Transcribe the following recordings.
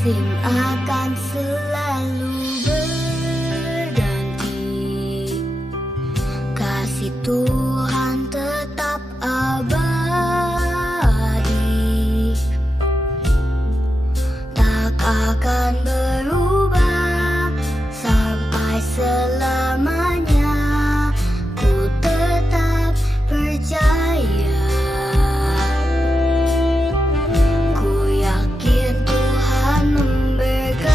Musim akan selalu berganti, kasih Tuhan tetap abadi, tak akan berubah sampai selamanya. Ku tetap percaya, ku yakin Tuhan memberkati.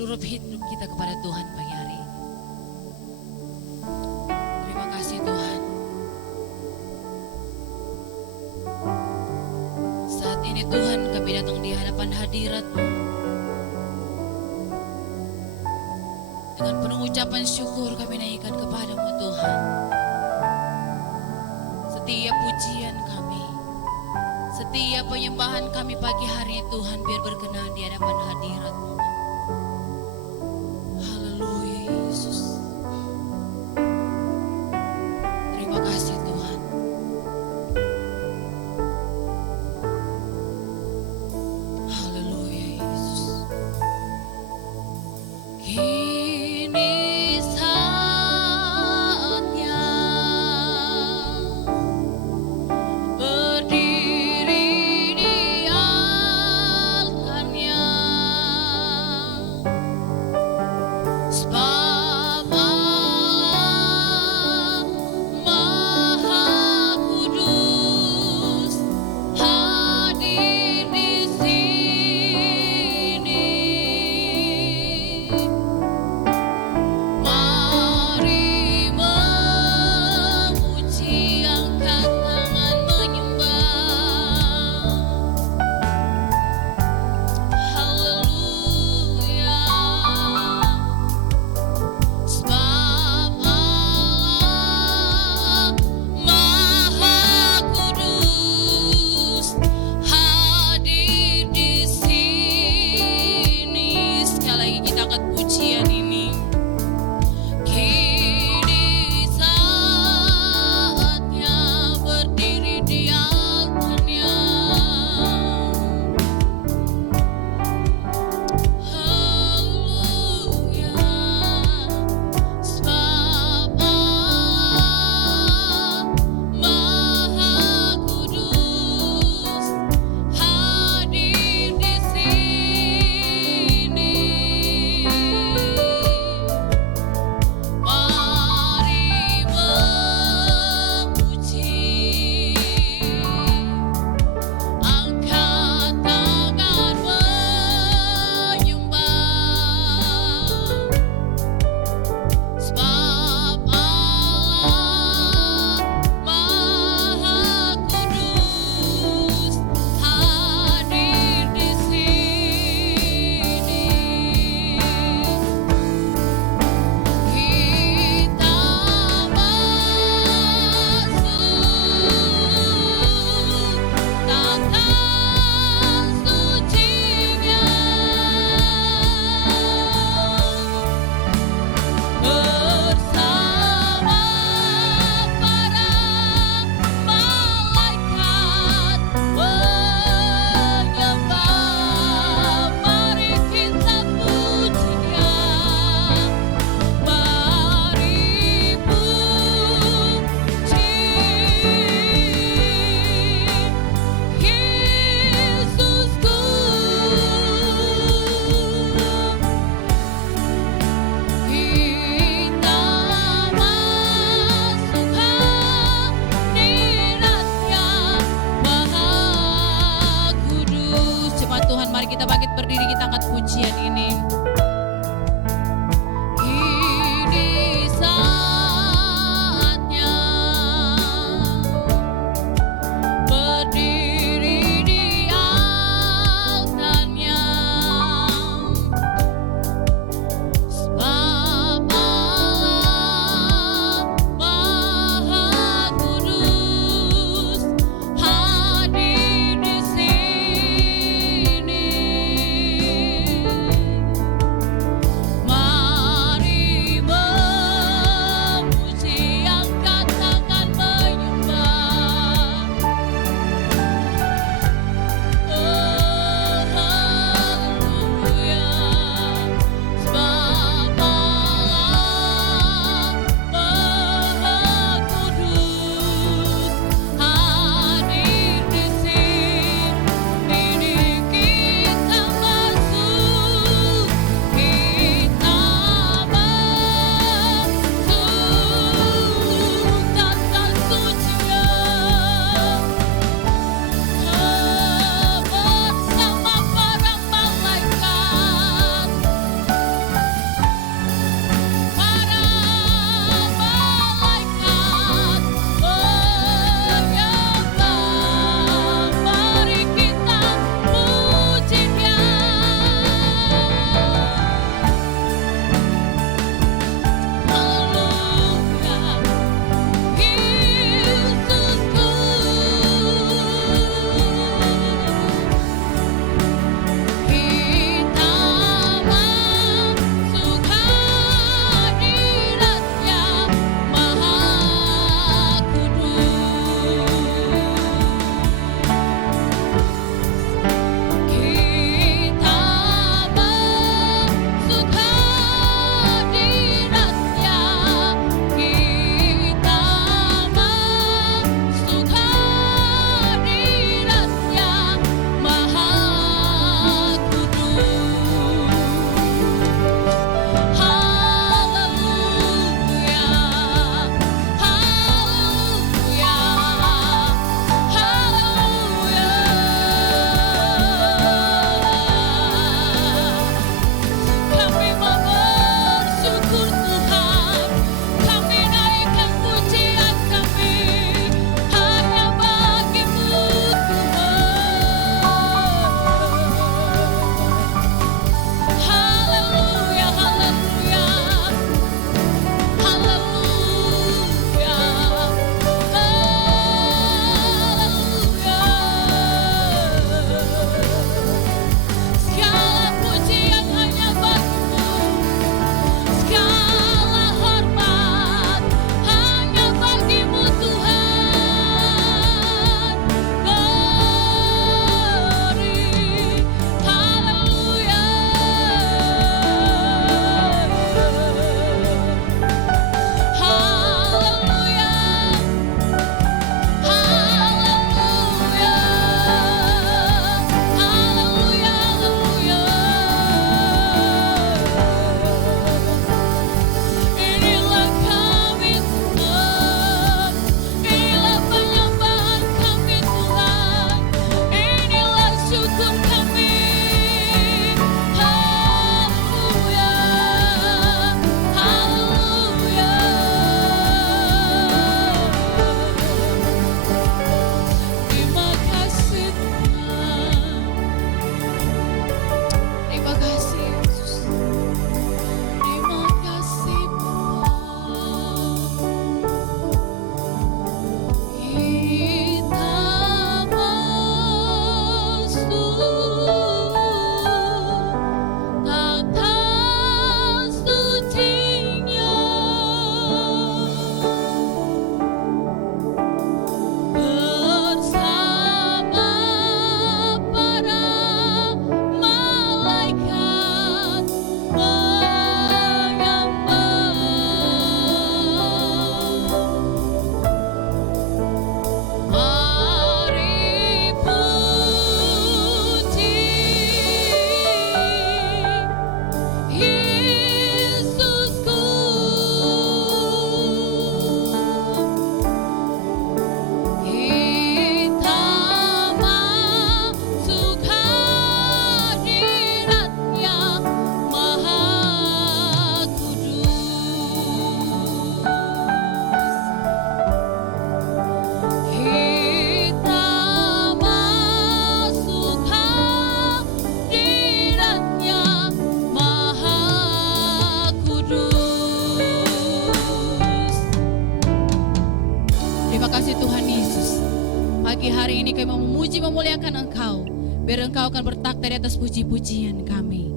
seluruh hidup kita kepada Tuhan pagi hari ini. Terima kasih Tuhan. Saat ini Tuhan kami datang di hadapan hadirat-Mu dengan penuh ucapan syukur kami naikkan kepadamu Tuhan. Setiap pujian kami, setiap penyembahan kami pagi hari ini Tuhan biar berkenan di hadapan hadirat-Mu. Haleluya Yesus. Terima kasih Tuhan. Haleluya Yesus. Kini saatnya berdiri di altarnya hari ini kami mau memuji memuliakan Engkau. Biar Engkau akan bertakhta di atas puji-pujian kami.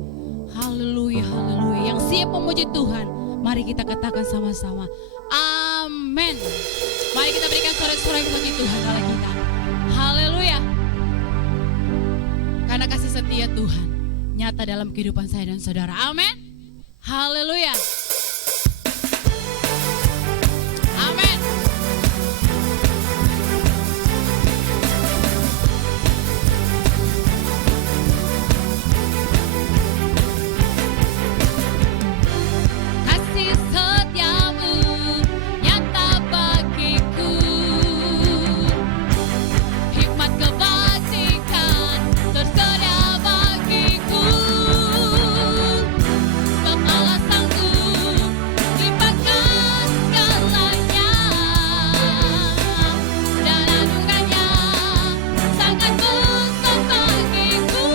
Haleluya, haleluya. Yang siap memuji Tuhan, mari kita katakan sama-sama. Amin. Mari kita berikan sorak-sorai bagi Tuhan Allah kita. Haleluya. Karena kasih setia Tuhan nyata dalam kehidupan saya dan saudara. Amin. Haleluya. Amin. Kasih setiamu nyata bagiku, hikmat kebajikan tersedia bagiku. Sebab Allah sanggup limpahkan segalanya, dan anugerahnya sangat besar bagiku.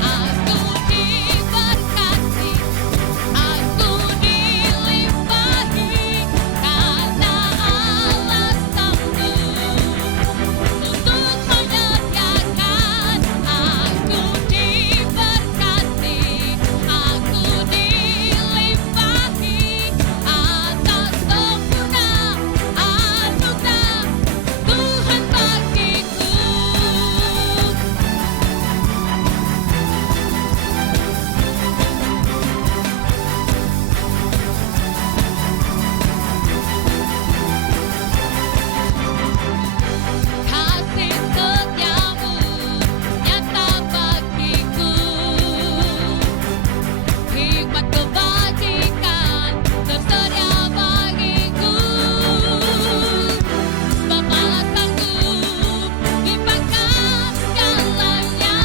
Aku diberkati, aku dilimpahi, karena Allah sanggup untuk menyediakan. Aku diberkati, aku dilimpahi, atas sempurna anugerah Tuhan bagiku. Kasih setiamu nyata bagiku, hikmat kebajikan tersedia bagiku. Sebab Allah sanggup limpahkan segalanya,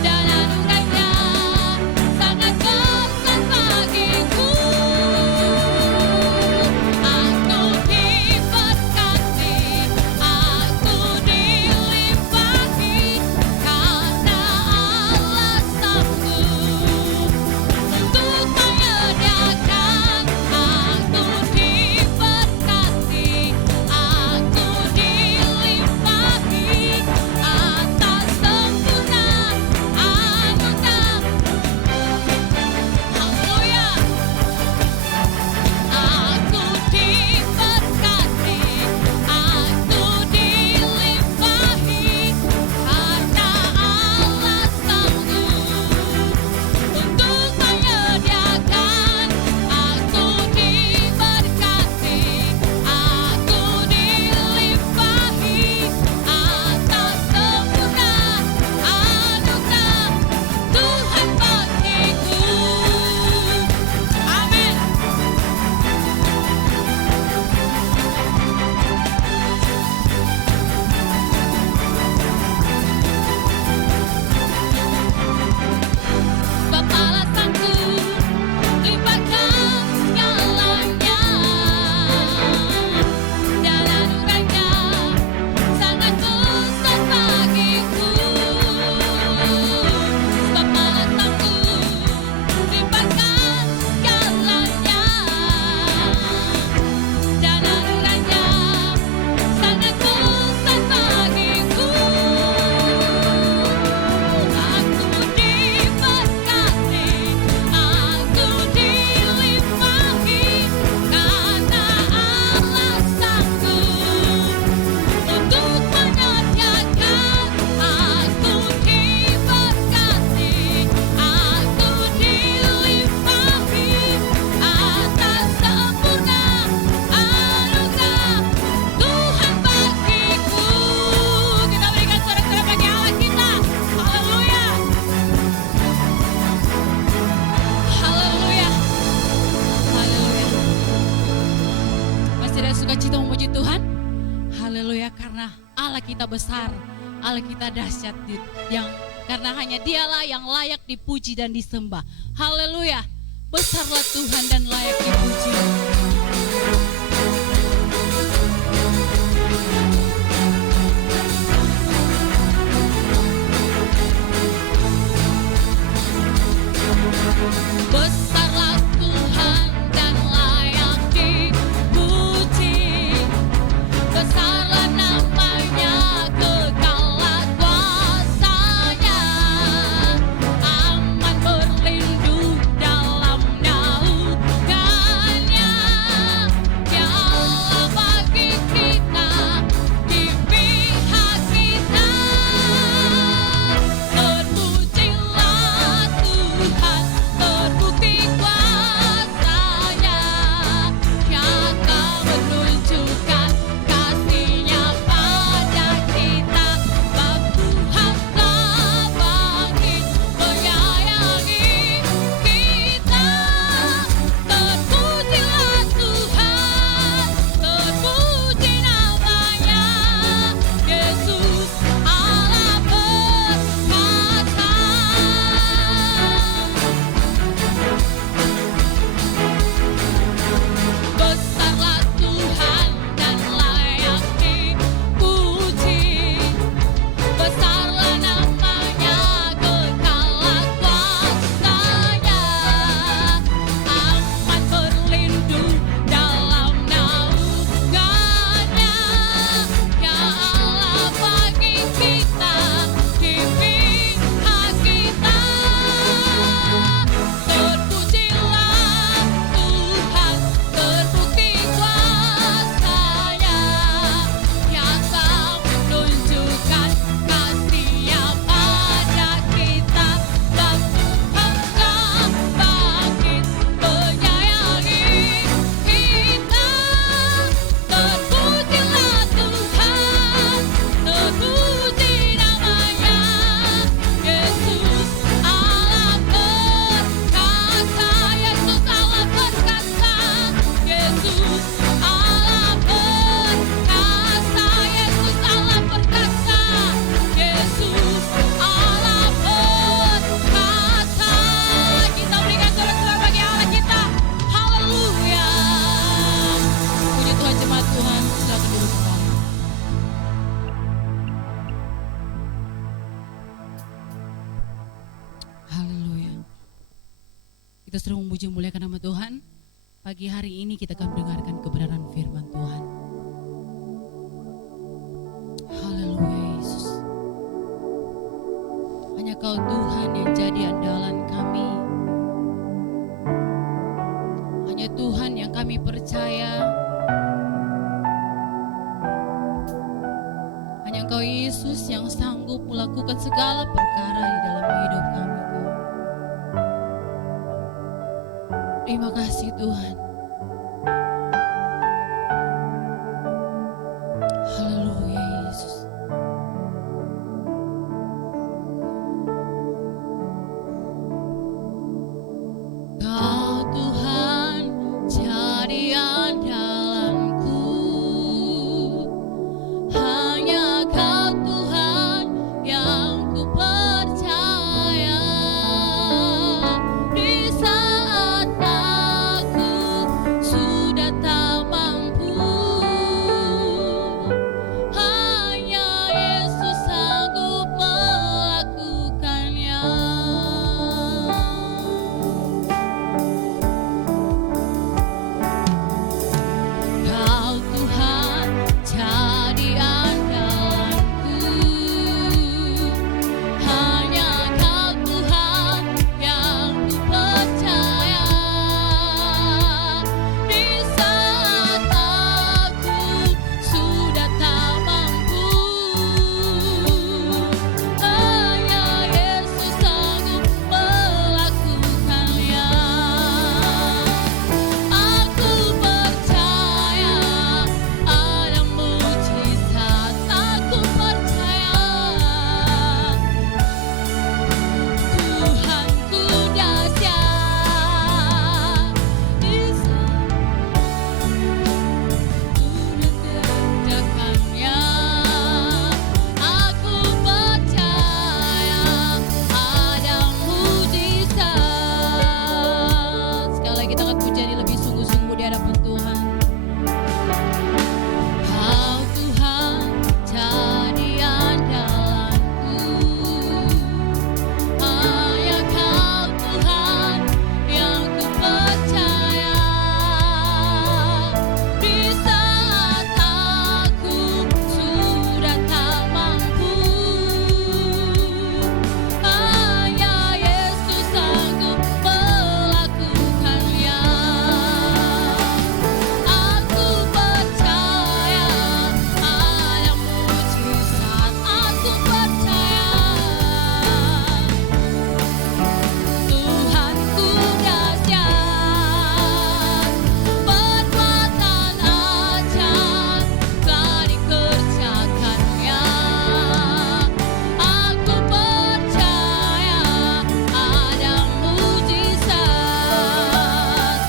dan anugerahnya sangat besar bagiku. Aku diberkati, aku dilimpahi, karena Allah sanggup untuk menyediakan. Aku diberkati, aku dilimpahi, atas sempurna anugerah. Haleluya. Aku diberkati, aku dilimpahi, karena Allah sanggup untuk menyediakan. Aku diberkati, aku dilimpahi, atas sempurna anugerah Tuhan bagiku. Amin. Sebab Allah sanggup limpahkan segalanya, dan anugerahnya sangat besar bagiku. Sebab Allah sanggup limpahkan segalanya, dan anugerahnya sangat besar bagiku. Aku diberkati, aku dilimpahi, karena Allah sanggup untuk menyediakan. Aku diberkati, aku dilimpahi, atas sempurna anugerah Tuhan bagiku. Kita berikan sorak-sorai bagi Allah kita. Haleluya. Haleluya. Haleluya. Masih ada sukacita memuji Tuhan? Haleluya, karena Allah kita besar, Allah kita dahsyat, yang karena hanya Dialah yang layak dipuji dan disembah. Haleluya. Besarlah Tuhan dan layak dipuji. Besarlah Tuhan dan layak dipuji. Kita sudah memuji memuliakan nama Tuhan. Pagi hari ini kita akan mendengarkan kebenaran firman Tuhan. Haleluya Yesus. Hanya Kau Tuhan yang jadi andalan kami. Hanya Tuhan yang kami percaya. Hanya Engkau Yesus yang sanggup melakukan segala perkara di dalam hidup kami. Terima kasih Tuhan. Haleluya Yesus. Kau Tuhan jadi andalanku. Hanya Kau Tuhan yang ku percaya. Di saat aku sudah tak mampu, hanya Yesus sanggup melakukannya. Kau Tuhan jadi andalanku. Hanya Kau Tuhan yang ku percaya. Di saat aku sudah tak mampu, hanya Yesus sanggup melakukannya. Aku percaya ada mujizat. Aku percaya Tuhanku dahsyat. Di saat sudah kerjakannya. Aku percaya ada mujizat. Sekali lagi kita akan pujian lebih sungguh-sungguh di hadapan Tuhan. Kau Tuhan jadi andalanku. Hanya Kau Tuhan yang ku percaya. Di saat aku sudah tak mampu, hanya Yesus sanggup melakukannya. Aku percaya ada mujizat. Aku percaya Tuhanku dahsyat. Perbuatan ajaib telah dikerjakannya. Aku percaya ada mujizat.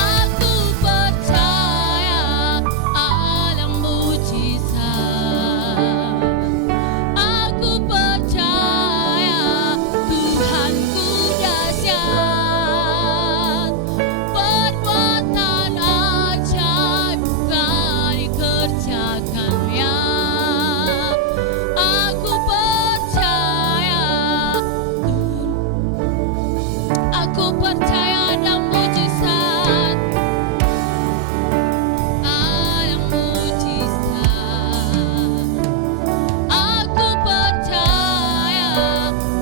Aku percaya ada mujizat. Aku percaya Tuhanku dahsyat. Perbuatan ajaib telah dikerjakannya. Aku percaya Aku percaya ada mujizat. Ada mujizat. Aku percaya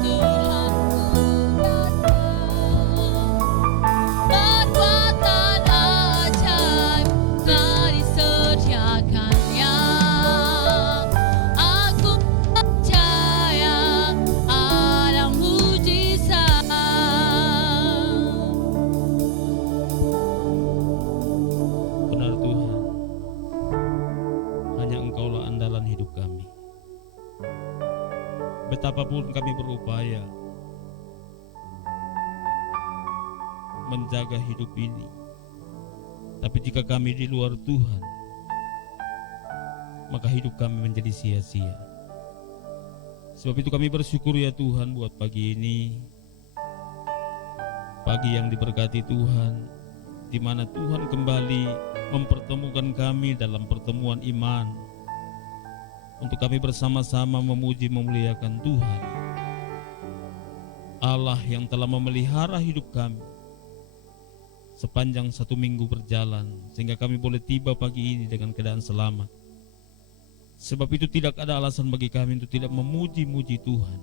Tuhanku datang. Perbuatan ajaib telah disediakannya. Aku percaya ada mujizat. Benar Tuhan, hanya Engkaulah andalan hidup kami. Betapapun kami berupaya menjaga hidup ini, tapi jika kami di luar Tuhan, maka hidup kami menjadi sia-sia. Sebab itu kami bersyukur ya Tuhan buat pagi ini, pagi yang diberkati Tuhan, di mana Tuhan kembali mempertemukan kami dalam pertemuan iman, untuk kami bersama-sama memuji memuliakan Tuhan, Allah yang telah memelihara hidup kami sepanjang 1 minggu berjalan, sehingga kami boleh tiba pagi ini dengan keadaan selamat. Sebab itu tidak ada alasan bagi kami untuk tidak memuji-muji Tuhan,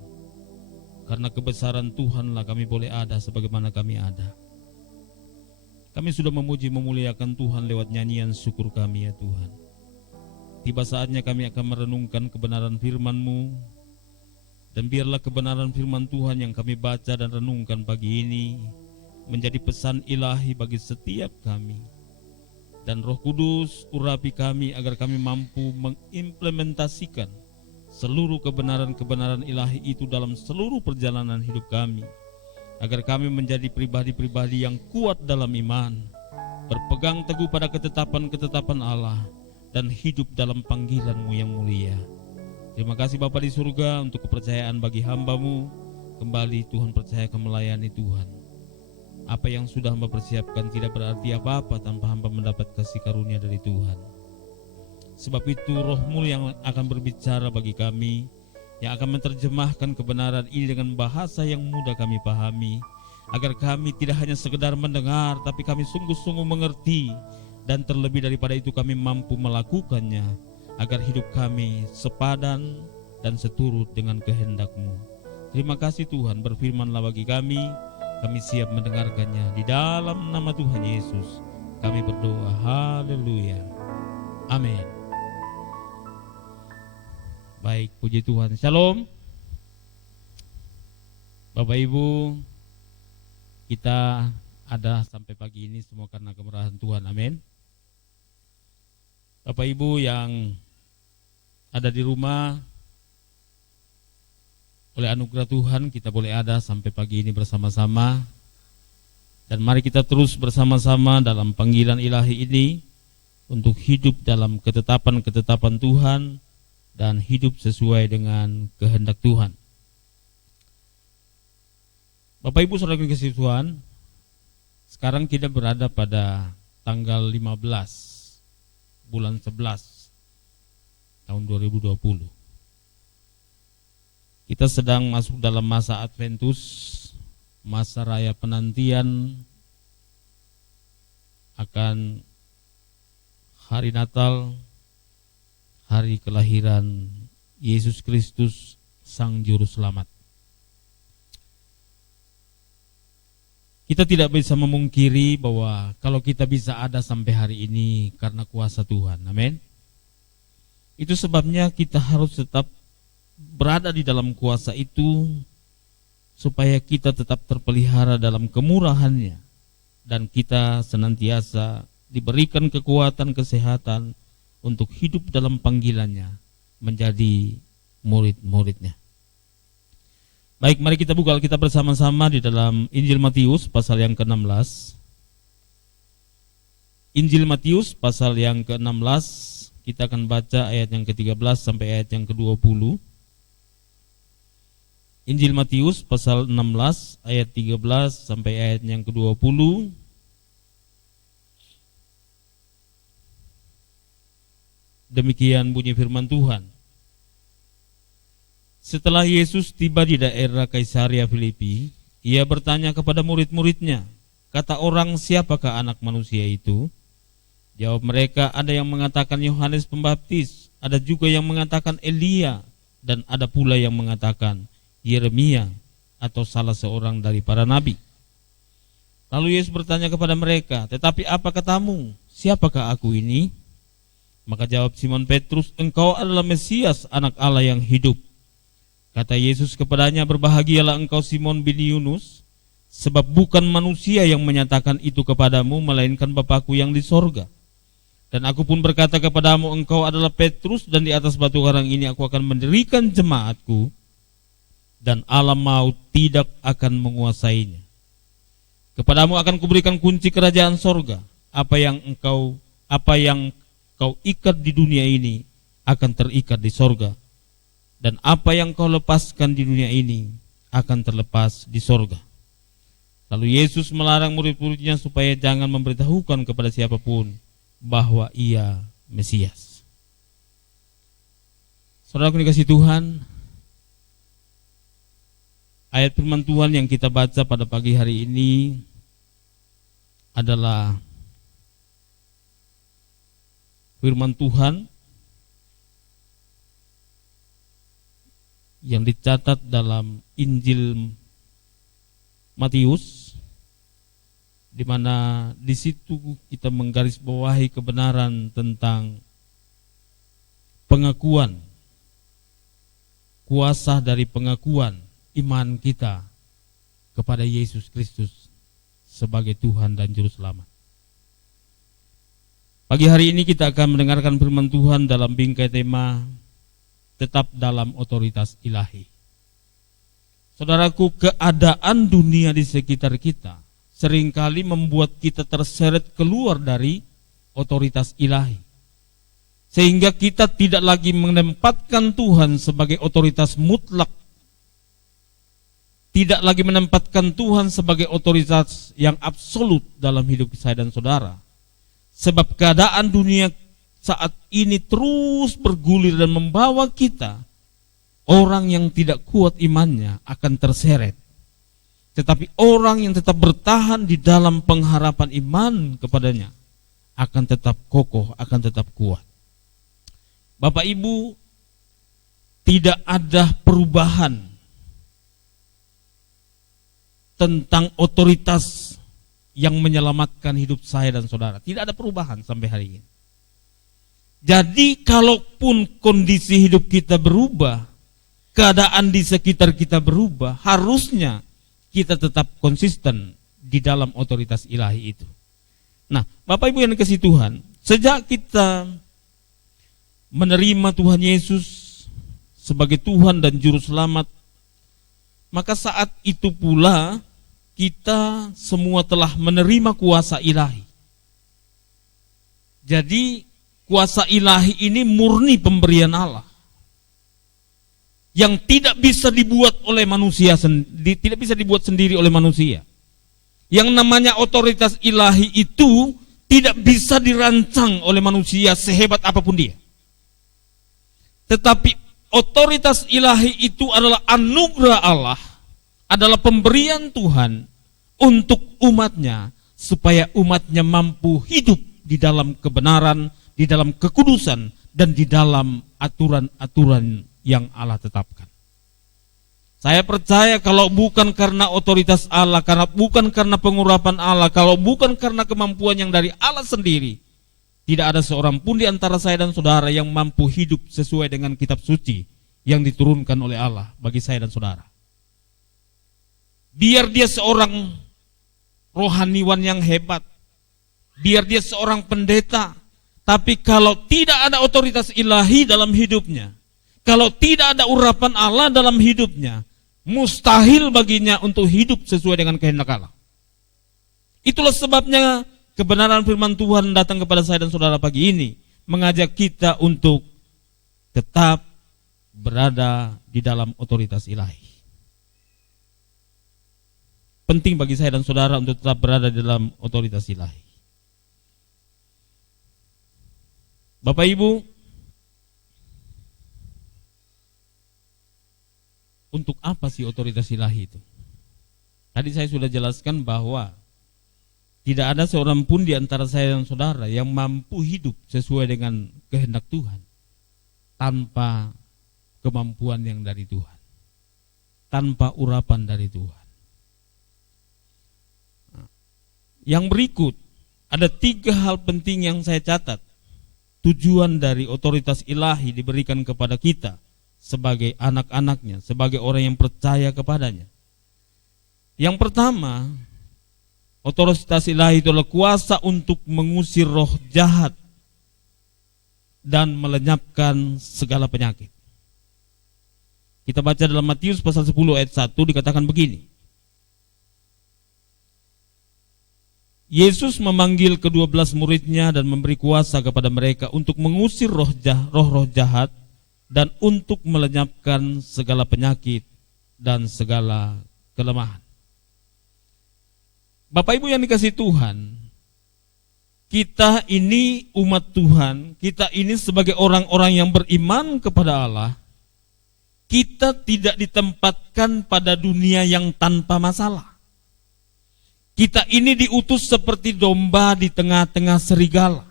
karena kebesaran Tuhanlah kami boleh ada sebagaimana kami ada. Kami sudah memuji memuliakan Tuhan lewat nyanyian syukur kami ya Tuhan. Tiba saatnya kami akan merenungkan kebenaran firman-Mu, dan biarlah kebenaran firman Tuhan yang kami baca dan renungkan pagi ini menjadi pesan ilahi bagi setiap kami. Dan Roh Kudus urapi kami agar kami mampu mengimplementasikan seluruh kebenaran-kebenaran ilahi itu dalam seluruh perjalanan hidup kami, agar kami menjadi pribadi-pribadi yang kuat dalam iman, berpegang teguh pada ketetapan-ketetapan Allah, dan hidup dalam panggilan-Mu yang mulia. Terima kasih Bapa di surga untuk kepercayaan bagi hamba-Mu. Kembali Tuhan percayakan melayani Tuhan. Apa yang sudah hamba persiapkan tidak berarti apa-apa tanpa hamba mendapat kasih karunia dari Tuhan. Sebab itu Roh-Mu yang akan berbicara bagi kami, yang akan menerjemahkan kebenaran ini dengan bahasa yang mudah kami pahami, agar kami tidak hanya sekedar mendengar, tapi kami sungguh-sungguh mengerti, dan terlebih daripada itu kami mampu melakukannya, agar hidup kami sepadan dan seturut dengan kehendak-Mu. Terima kasih Tuhan, berfirman-Lah bagi kami siap mendengarkannya. Di dalam nama Tuhan Yesus kami berdoa, haleluya, amin. Baik, puji Tuhan. Shalom Bapak Ibu, kita ada sampai pagi ini semua karena kemurahan Tuhan, amin. Bapak Ibu yang ada di rumah, oleh anugerah Tuhan kita boleh ada sampai pagi ini bersama-sama. Dan mari kita terus bersama-sama dalam panggilan ilahi ini untuk hidup dalam ketetapan-ketetapan Tuhan dan hidup sesuai dengan kehendak Tuhan. Bapak Ibu saudara yang dikasihi Tuhan, sekarang kita berada pada tanggal 15 bulan 11 tahun 2020. Kita sedang masuk dalam masa Adventus, masa raya penantian akan hari Natal, hari kelahiran Yesus Kristus Sang Juru Selamat. Kita tidak bisa memungkiri bahwa kalau kita bisa ada sampai hari ini karena kuasa Tuhan, amin. Itu sebabnya kita harus tetap berada di dalam kuasa itu, supaya kita tetap terpelihara dalam kemurahannya, dan kita senantiasa diberikan kekuatan, kesehatan untuk hidup dalam panggilannya, menjadi murid-muridnya. Baik, mari kita buka Alkitab bersama-sama di dalam Injil Matius pasal yang ke-16. Injil Matius pasal yang ke-16, kita akan baca ayat yang ke-13 sampai ayat yang ke-20. Injil Matius pasal 16 ayat 13 sampai ayat yang ke-20. Demikian bunyi firman Tuhan. Setelah Yesus tiba di daerah Kaisaria Filipi, ia bertanya kepada murid-muridnya, "Kata orang, siapakah anak manusia itu?" Jawab mereka, "Ada yang mengatakan Yohanes Pembaptis, ada juga yang mengatakan Elia, dan ada pula yang mengatakan Yeremia atau salah seorang dari para nabi." Lalu Yesus bertanya kepada mereka, "Tetapi apa katamu? Siapakah aku ini?" Maka jawab Simon Petrus, "Engkau adalah Mesias, anak Allah yang hidup." Kata Yesus kepadanya, "Berbahagialah engkau Simon bin Yunus, sebab bukan manusia yang menyatakan itu kepadamu, melainkan Bapa-Ku yang di sorga. Dan aku pun berkata kepadamu, engkau adalah Petrus, dan di atas batu karang ini aku akan mendirikan jemaatku, dan alam maut tidak akan menguasainya. Kepadamu akan kuberikan kunci kerajaan sorga. Apa yang kau ikat di dunia ini akan terikat di sorga, dan apa yang kau lepaskan di dunia ini akan terlepas di sorga." Lalu Yesus melarang murid-muridnya supaya jangan memberitahukan kepada siapapun bahwa ia Mesias. Saudaraku dikasihi Tuhan, ayat firman Tuhan yang kita baca pada pagi hari ini adalah firman Tuhan yang dicatat dalam Injil Matius, di mana di situ kita menggarisbawahi kebenaran tentang pengakuan, kuasa dari pengakuan iman kita kepada Yesus Kristus sebagai Tuhan dan Juru Selamat. Pagi hari ini kita akan mendengarkan firman Tuhan dalam bingkai tema tetap dalam otoritas ilahi. Saudaraku, keadaan dunia di sekitar kita seringkali membuat kita terseret keluar dari otoritas ilahi, sehingga kita tidak lagi menempatkan Tuhan sebagai otoritas mutlak, tidak lagi menempatkan Tuhan sebagai otoritas yang absolut dalam hidup saya dan saudara. Sebab keadaan dunia saat ini terus bergulir dan membawa kita, orang yang tidak kuat imannya akan terseret. Tetapi orang yang tetap bertahan di dalam pengharapan iman kepadanya akan tetap kokoh, akan tetap kuat. Bapak Ibu, tidak ada perubahan tentang otoritas yang menyelamatkan hidup saya dan saudara. Tidak ada perubahan sampai hari ini. Jadi kalaupun kondisi hidup kita berubah, keadaan di sekitar kita berubah, harusnya kita tetap konsisten di dalam otoritas ilahi itu. Nah, Bapak Ibu yang dikasihi Tuhan, sejak kita menerima Tuhan Yesus sebagai Tuhan dan Juru Selamat, maka saat itu pula kita semua telah menerima kuasa ilahi. Jadi kuasa ilahi ini murni pemberian Allah, yang tidak bisa dibuat oleh manusia, tidak bisa dibuat sendiri oleh manusia. Yang namanya otoritas ilahi itu tidak bisa dirancang oleh manusia sehebat apapun dia. Tetapi otoritas ilahi itu adalah anugerah Allah, adalah pemberian Tuhan untuk umatnya, supaya umatnya mampu hidup di dalam kebenaran, di dalam kekudusan, dan di dalam aturan-aturan yang Allah tetapkan. Saya percaya kalau bukan karena otoritas Allah, bukan karena pengurapan Allah, kalau bukan karena kemampuan yang dari Allah sendiri, tidak ada seorang pun di antara saya dan saudara yang mampu hidup sesuai dengan kitab suci yang diturunkan oleh Allah bagi saya dan saudara. Biar dia seorang rohaniwan yang hebat, biar dia seorang pendeta, tapi kalau tidak ada otoritas ilahi dalam hidupnya, kalau tidak ada urapan Allah dalam hidupnya, mustahil baginya untuk hidup sesuai dengan kehendak Allah. Itulah sebabnya kebenaran firman Tuhan datang kepada saya dan saudara pagi ini, mengajak kita untuk tetap berada di dalam otoritas ilahi. Penting bagi saya dan saudara untuk tetap berada di dalam otoritas ilahi. Bapak Ibu, untuk apa sih otoritas ilahi itu? Tadi saya sudah jelaskan bahwa tidak ada seorang pun di antara saya dan saudara yang mampu hidup sesuai dengan kehendak Tuhan tanpa kemampuan yang dari Tuhan, tanpa urapan dari Tuhan. Yang berikut, ada 3 hal penting yang saya catat. Tujuan dari otoritas ilahi diberikan kepada kita sebagai anak-anaknya, sebagai orang yang percaya kepadanya. Yang pertama, otoritas ilahi itu adalah kuasa untuk mengusir roh jahat dan melenyapkan segala penyakit. Kita baca dalam Matius pasal 10 ayat 1 dikatakan begini. Yesus memanggil ke-12 muridnya dan memberi kuasa kepada mereka untuk mengusir roh-roh jahat dan untuk melenyapkan segala penyakit dan segala kelemahan. Bapak Ibu yang dikasihi Tuhan, kita ini umat Tuhan, kita ini sebagai orang-orang yang beriman kepada Allah, kita tidak ditempatkan pada dunia yang tanpa masalah. Kita ini diutus seperti domba di tengah-tengah serigala.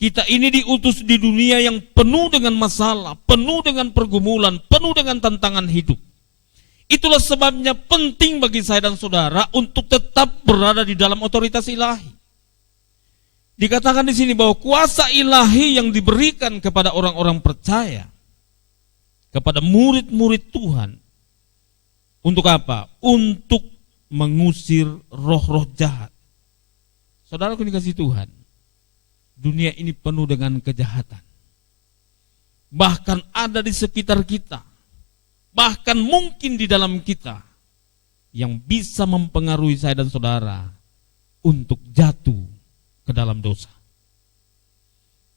Kita ini diutus di dunia yang penuh dengan masalah, penuh dengan pergumulan, penuh dengan tantangan hidup. Itulah sebabnya penting bagi saya dan saudara untuk tetap berada di dalam otoritas ilahi. Dikatakan di sini bahwa kuasa ilahi yang diberikan kepada orang-orang percaya, kepada murid-murid Tuhan, untuk apa? Untuk mengusir roh-roh jahat. Saudaraku dikasih Tuhan, dunia ini penuh dengan kejahatan. Bahkan ada di sekitar kita, bahkan mungkin di dalam kita, yang bisa mempengaruhi saya dan saudara untuk jatuh ke dalam dosa.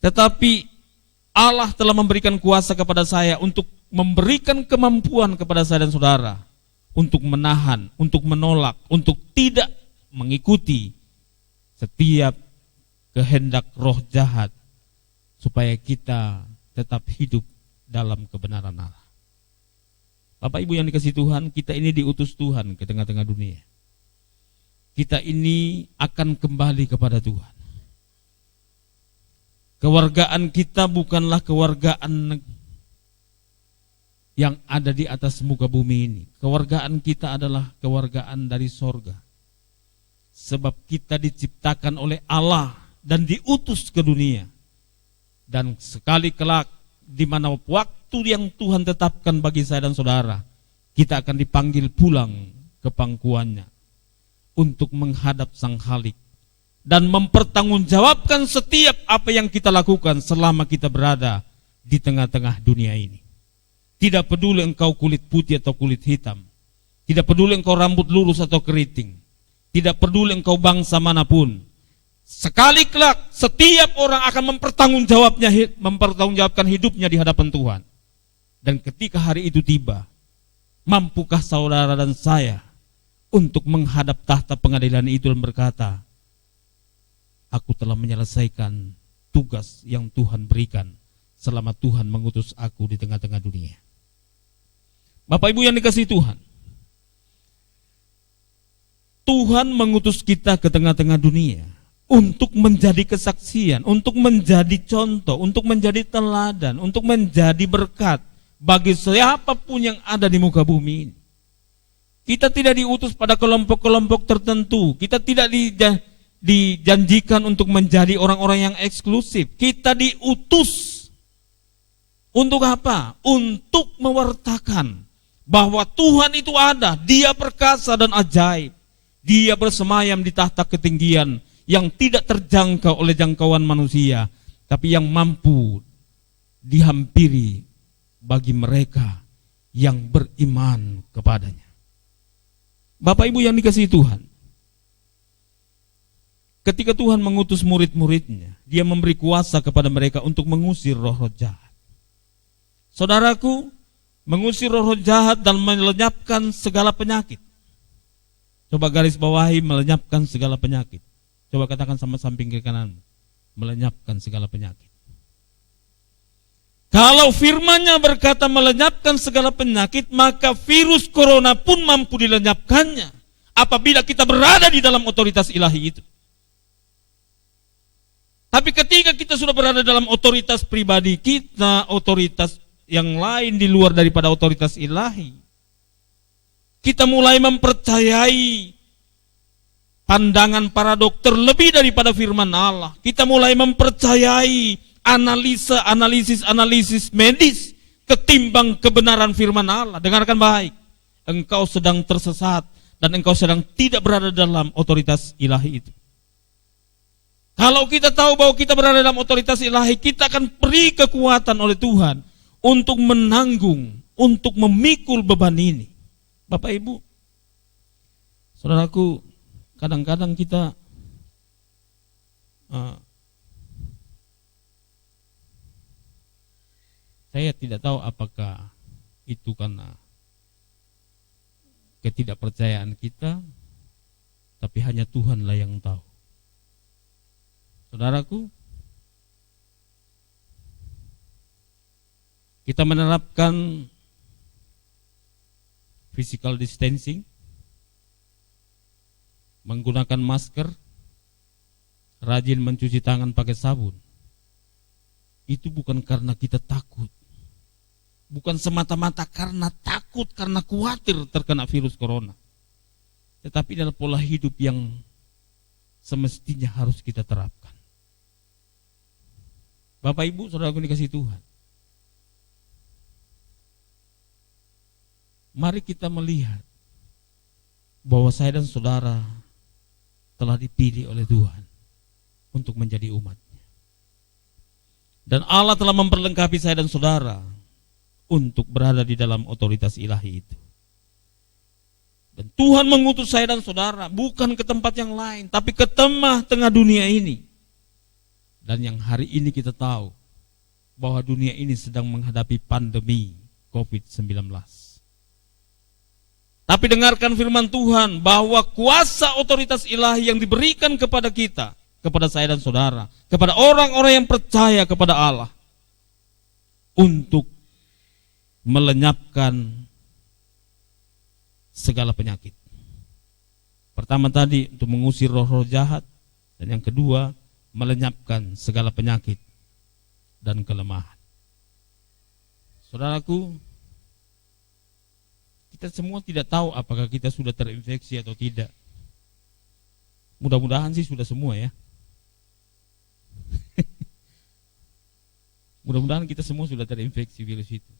Tetapi Allah telah memberikan kuasa kepada saya untuk memberikan kemampuan kepada saya dan saudara untuk menahan, untuk menolak, untuk tidak mengikuti setiap kehendak roh jahat, supaya kita tetap hidup dalam kebenaran Allah. Bapak Ibu yang dikasihi Tuhan, kita ini diutus Tuhan ke tengah-tengah dunia. Kita ini akan kembali kepada Tuhan. Kewargaan kita bukanlah kewargaan yang ada di atas muka bumi ini. Kewargaan kita adalah kewargaan dari sorga. Sebab kita diciptakan oleh Allah dan diutus ke dunia. Dan sekali kelak di mana waktu yang Tuhan tetapkan bagi saya dan saudara, kita akan dipanggil pulang ke pangkuannya untuk menghadap Sang Khalik dan mempertanggungjawabkan setiap apa yang kita lakukan selama kita berada di tengah-tengah dunia ini. Tidak peduli engkau kulit putih atau kulit hitam, tidak peduli engkau rambut lurus atau keriting, tidak peduli engkau bangsa manapun. Sekali kelak setiap orang akan mempertanggungjawabkan hidupnya di hadapan Tuhan. Dan ketika hari itu tiba, mampukah saudara dan saya untuk menghadap tahta pengadilan itu dan berkata, aku telah menyelesaikan tugas yang Tuhan berikan selama Tuhan mengutus aku di tengah-tengah dunia. Bapak Ibu yang dikasihi Tuhan, Tuhan mengutus kita ke tengah-tengah dunia untuk menjadi kesaksian, untuk menjadi contoh, untuk menjadi teladan, untuk menjadi berkat bagi siapapun yang ada di muka bumi ini. Kita tidak diutus pada kelompok-kelompok tertentu. Kita tidak dijanjikan untuk menjadi orang-orang yang eksklusif. Kita diutus untuk apa? Untuk mewartakan bahwa Tuhan itu ada, Dia perkasa dan ajaib. Dia bersemayam di tahta ketinggian yang tidak terjangkau oleh jangkauan manusia, tapi yang mampu dihampiri bagi mereka yang beriman kepadanya. Bapak Ibu yang dikasihi Tuhan, ketika Tuhan mengutus murid-muridnya, Dia memberi kuasa kepada mereka untuk mengusir roh-roh jahat. Saudaraku, mengusir roh-roh jahat dan melenyapkan segala penyakit. Coba garis bawahi, melenyapkan segala penyakit. Coba katakan sama samping kiri kanan, melenyapkan segala penyakit. Kalau firman-Nya berkata melenyapkan segala penyakit, maka virus corona pun mampu dilenyapkannya apabila kita berada di dalam otoritas ilahi itu. Tapi ketika kita sudah berada dalam otoritas pribadi kita, otoritas yang lain di luar daripada otoritas ilahi, kita mulai mempercayai pandangan para dokter lebih daripada firman Allah. Kita mulai mempercayai analisis medis ketimbang kebenaran firman Allah. Dengarkan baik, engkau sedang tersesat dan engkau sedang tidak berada dalam otoritas ilahi itu. Kalau kita tahu bahwa kita berada dalam otoritas ilahi, kita akan beri kekuatan oleh Tuhan untuk menanggung, untuk memikul beban ini. Bapak Ibu, saudaraku, kadang-kadang kita saya tidak tahu apakah itu karena ketidakpercayaan kita, tapi hanya Tuhanlah yang tahu. Saudaraku, kita menerapkan physical distancing, menggunakan masker, rajin mencuci tangan pakai sabun, itu bukan karena kita takut. Bukan semata-mata karena takut, karena khawatir terkena virus corona. Tetapi adalah pola hidup yang semestinya harus kita terapkan. Bapak Ibu, saudaraku dikasih Tuhan. Mari kita melihat bahwa saya dan saudara telah dipilih oleh Tuhan untuk menjadi umat-Nya. Dan Allah telah memperlengkapi saya dan saudara untuk berada di dalam otoritas ilahi itu. Dan Tuhan mengutus saya dan saudara bukan ke tempat yang lain, tapi ke tengah-tengah dunia ini. Dan yang hari ini kita tahu bahwa dunia ini sedang menghadapi pandemi COVID-19. Tapi dengarkan firman Tuhan bahwa kuasa otoritas ilahi yang diberikan kepada kita, kepada saya dan saudara, kepada orang-orang yang percaya kepada Allah, untuk melenyapkan segala penyakit. Pertama tadi untuk mengusir roh-roh jahat, dan yang kedua melenyapkan segala penyakit dan kelemahan. Saudaraku, kita semua tidak tahu apakah kita sudah terinfeksi atau tidak. Mudah-mudahan sih sudah semua ya. Mudah-mudahan kita semua sudah terinfeksi virus itu.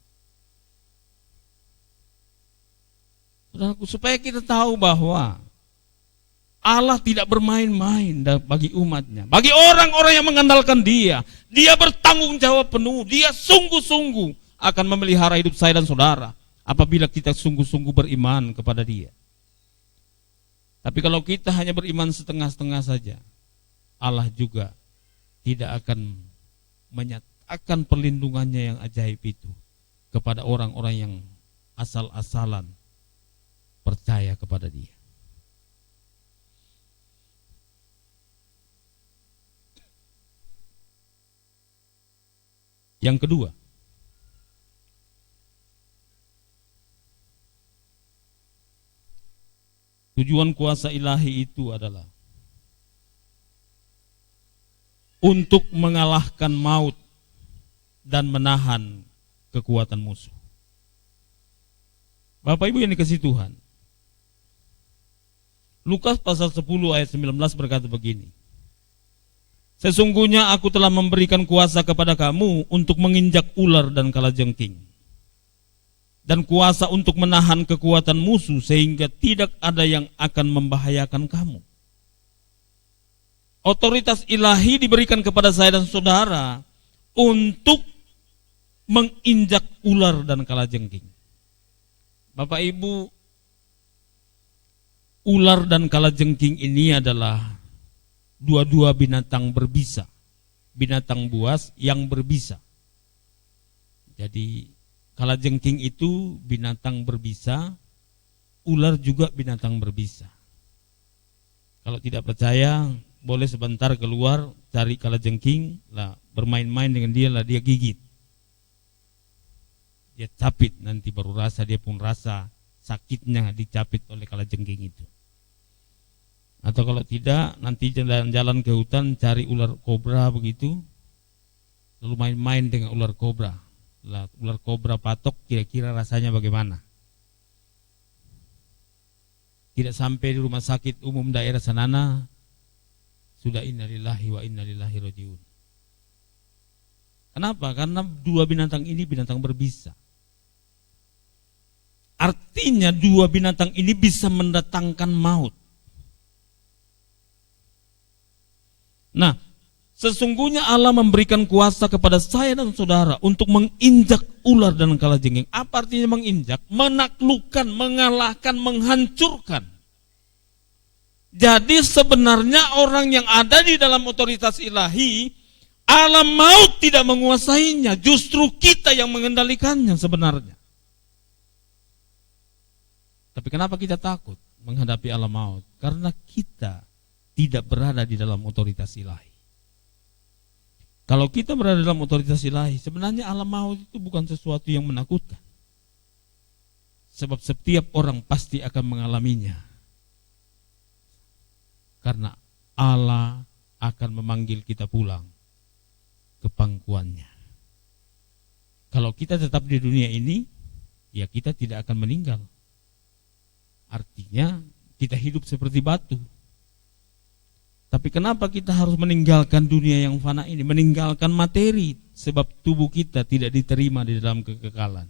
Saudaraku, supaya kita tahu bahwa Allah tidak bermain-main bagi umat-Nya, bagi orang-orang yang mengandalkan Dia. Dia bertanggung jawab penuh. Dia sungguh-sungguh akan memelihara hidup saya dan saudara apabila kita sungguh-sungguh beriman kepada Dia. Tapi kalau kita hanya beriman setengah-setengah saja, Allah juga tidak akan menyatakan perlindungannya yang ajaib itu kepada orang-orang yang asal-asalan percaya kepada Dia. Yang kedua, tujuan kuasa ilahi itu adalah untuk mengalahkan maut dan menahan kekuatan musuh. Bapak Ibu yang dikasihi Tuhan, Lukas pasal 10 ayat 19 berkata begini, sesungguhnya aku telah memberikan kuasa kepada kamu untuk menginjak ular dan kalajengking, dan kuasa untuk menahan kekuatan musuh sehingga tidak ada yang akan membahayakan kamu. Otoritas ilahi diberikan kepada saya dan saudara untuk menginjak ular dan kalajengking. Bapak Ibu, ular dan kalajengking ini adalah dua-dua binatang berbisa, binatang buas yang berbisa. Jadi kalajengking itu binatang berbisa, ular juga binatang berbisa. Kalau tidak percaya, boleh sebentar keluar cari kalajengking, lah bermain-main dengan dia, lah dia gigit. Dia capit, nanti baru rasa, dia pun rasa sakitnya dicapit oleh kalajengking itu. Atau kalau tidak, nanti jalan-jalan ke hutan cari ular kobra begitu, lalu main-main dengan ular kobra. Ular kobra patok, kira-kira rasanya bagaimana? Tidak sampai di rumah sakit umum daerah Sanana, sudah innalillahi wa inna ilaihi rajiun. Kenapa? Karena dua binatang ini binatang berbisa. Artinya dua binatang ini bisa mendatangkan maut. Nah, sesungguhnya Allah memberikan kuasa kepada saya dan saudara untuk menginjak ular dan kalajengking. Apa artinya menginjak? Menaklukkan, mengalahkan, menghancurkan. Jadi sebenarnya orang yang ada di dalam otoritas ilahi, alam maut tidak menguasainya, justru kita yang mengendalikannya sebenarnya. Tapi kenapa kita takut menghadapi alam maut? Karena kita tidak berada di dalam otoritas ilahi. Kalau kita berada dalam otoritas ilahi, sebenarnya alam maut itu bukan sesuatu yang menakutkan. Sebab setiap orang pasti akan mengalaminya. Karena Allah akan memanggil kita pulang ke pangkuannya. Kalau kita tetap di dunia ini, ya kita tidak akan meninggal. Artinya kita hidup seperti batu. Tapi kenapa kita harus meninggalkan dunia yang fana ini, meninggalkan materi? Sebab tubuh kita tidak diterima di dalam kekekalan.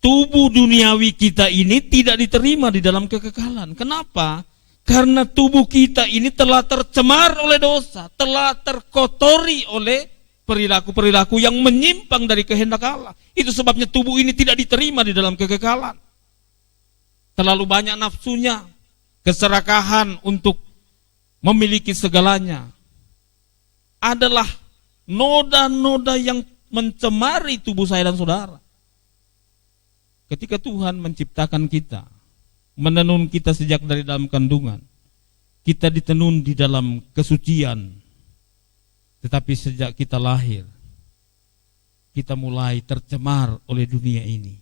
Tubuh duniawi kita ini tidak diterima di dalam kekekalan. Kenapa? Karena tubuh kita ini telah tercemar oleh dosa, telah terkotori oleh perilaku-perilaku yang menyimpang dari kehendak Allah. Itu sebabnya tubuh ini tidak diterima di dalam kekekalan. Terlalu banyak nafsunya, keserakahan untuk memiliki segalanya adalah noda-noda yang mencemari tubuh saya dan saudara. Ketika Tuhan menciptakan kita, menenun kita sejak dari dalam kandungan, kita ditenun di dalam kesucian. Tetapi sejak kita lahir, kita mulai tercemar oleh dunia ini.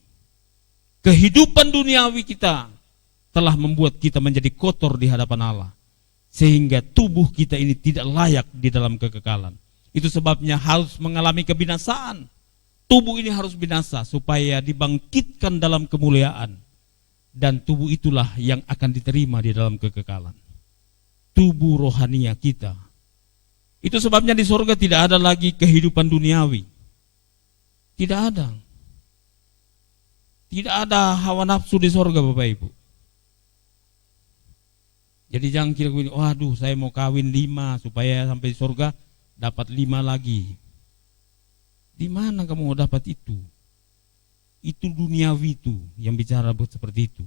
Kehidupan duniawi kita telah membuat kita menjadi kotor di hadapan Allah, sehingga tubuh kita ini tidak layak di dalam kekekalan. Itu sebabnya harus mengalami kebinasaan. Tubuh ini harus binasa supaya dibangkitkan dalam kemuliaan. Dan tubuh itulah yang akan diterima di dalam kekekalan. Tubuh rohania kita. Itu sebabnya di surga tidak ada lagi kehidupan duniawi. Tidak ada. Tidak ada hawa nafsu di surga, Bapak Ibu. Jadi jangan kira begini, waduh saya mau kawin 5 supaya sampai surga dapat 5 lagi. Di mana kamu mau dapat itu? Itu duniawi itu yang bicara seperti itu.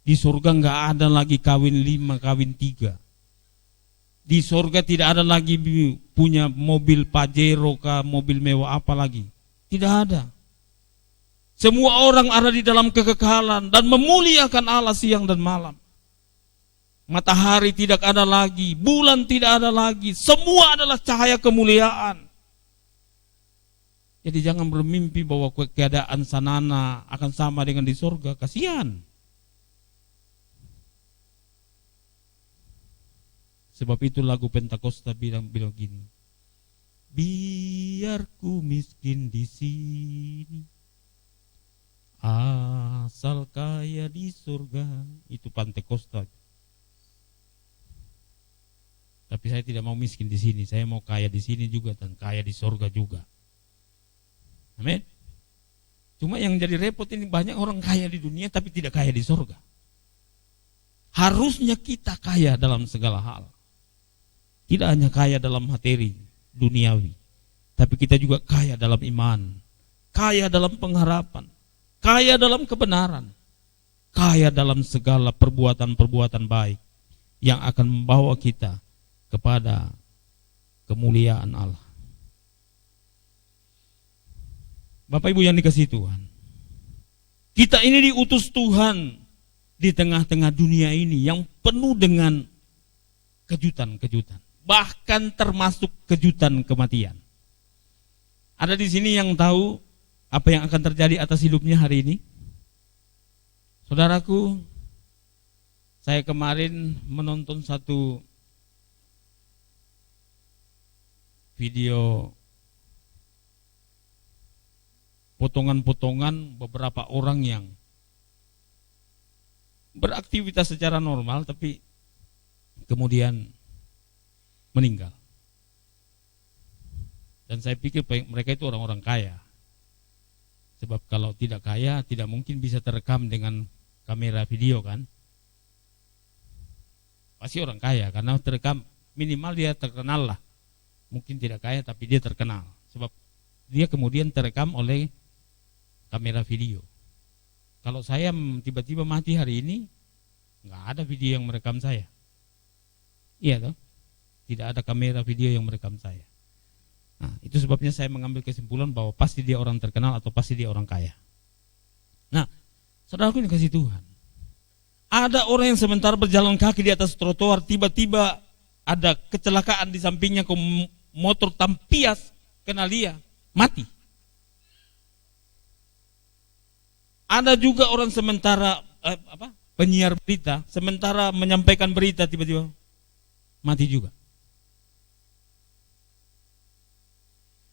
Di surga enggak ada lagi kawin 5, kawin 3. Di surga tidak ada lagi punya mobil Pajero kah, mobil mewah apa lagi. Tidak ada. Semua orang ada di dalam kekekalan dan memuliakan Allah siang dan malam. Matahari tidak ada lagi, bulan tidak ada lagi, semua adalah cahaya kemuliaan. Jadi jangan bermimpi bahwa keadaan sanana akan sama dengan di surga, kasihan. Sebab itu lagu Pentakosta bilang gini, biar ku miskin di sini, asal kaya di surga. Itu Pentakosta. Tapi saya tidak mau miskin di sini, saya mau kaya di sini juga dan kaya di surga juga. Amin. Cuma yang jadi repot ini banyak orang kaya di dunia tapi tidak kaya di surga. Harusnya kita kaya dalam segala hal. Tidak hanya kaya dalam materi duniawi, tapi kita juga kaya dalam iman, kaya dalam pengharapan, kaya dalam kebenaran, kaya dalam segala perbuatan-perbuatan baik yang akan membawa kita kepada kemuliaan Allah. Bapak Ibu yang dikasihi Tuhan, kita ini diutus Tuhan di tengah-tengah dunia ini yang penuh dengan kejutan-kejutan, bahkan termasuk kejutan kematian. Ada di sini yang tahu apa yang akan terjadi atas hidupnya hari ini? Saudaraku, saya kemarin menonton satu video potongan-potongan beberapa orang yang beraktivitas secara normal tapi kemudian meninggal. Dan saya pikir mereka itu orang-orang kaya. Sebab kalau tidak kaya tidak mungkin bisa terekam dengan kamera video kan. Pasti orang kaya karena terekam, minimal dia terkenal lah. Mungkin tidak kaya tapi dia terkenal. Sebab dia kemudian terekam oleh kamera video. Kalau saya tiba-tiba mati hari ini, nggak ada video yang merekam saya. Iya toh? Tidak ada kamera video yang merekam saya. Nah, itu sebabnya saya mengambil kesimpulan bahwa pasti dia orang terkenal atau pasti dia orang kaya. Nah, saudaraku yang kasih Tuhan, ada orang yang sementara berjalan kaki di atas trotoar, tiba-tiba ada kecelakaan di sampingnya, motor tampias kena dia, mati. Ada juga orang sementara penyiar berita, sementara menyampaikan berita tiba-tiba mati juga.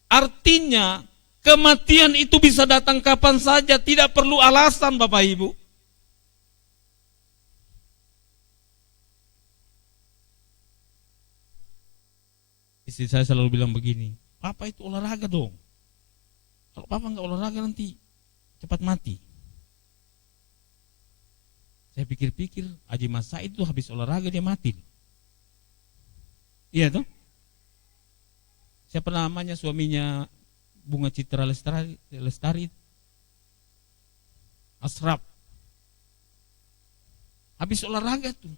Artinya kematian itu bisa datang kapan saja, tidak perlu alasan Bapak Ibu. Istri saya selalu bilang begini, Papa itu olahraga dong. Kalau Papa nggak olahraga nanti cepat mati. Saya pikir-pikir, Haji Mas Said itu habis olahraga dia mati. Iya toh? Siapa namanya suaminya Bunga Citra Lestari? Asraf. Habis olahraga tuh.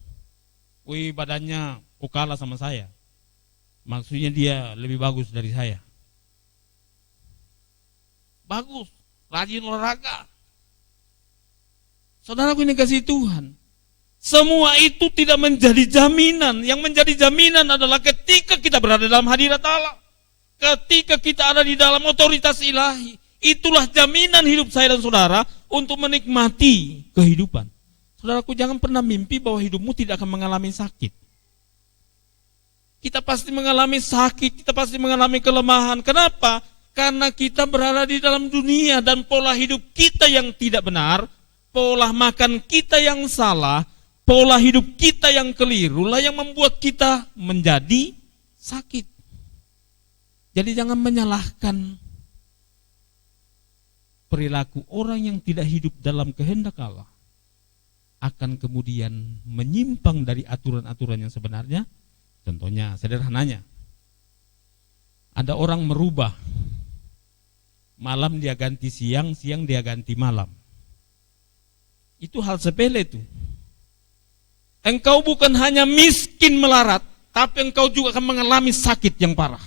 Wih, badannya kalah sama saya. Maksudnya dia lebih bagus dari saya. Bagus, rajin olahraga. Saudaraku ini kasih Tuhan. Semua itu tidak menjadi jaminan. Yang menjadi jaminan adalah ketika kita berada dalam hadirat Allah. Ketika kita ada di dalam otoritas ilahi. Itulah jaminan hidup saya dan saudara untuk menikmati kehidupan. Saudaraku, jangan pernah mimpi bahwa hidupmu tidak akan mengalami sakit. Kita pasti mengalami sakit, kita pasti mengalami kelemahan. Kenapa? Karena kita berada di dalam dunia dan pola hidup kita yang tidak benar, pola makan kita yang salah, pola hidup kita yang keliru lah yang membuat kita menjadi sakit. Jadi jangan menyalahkan perilaku orang yang tidak hidup dalam kehendak Allah akan kemudian menyimpang dari aturan-aturan yang sebenarnya. Contohnya sederhananya, ada orang merubah, malam dia ganti siang, siang dia ganti malam. Itu hal sepele itu. Engkau bukan hanya miskin melarat, tapi engkau juga akan mengalami sakit yang parah.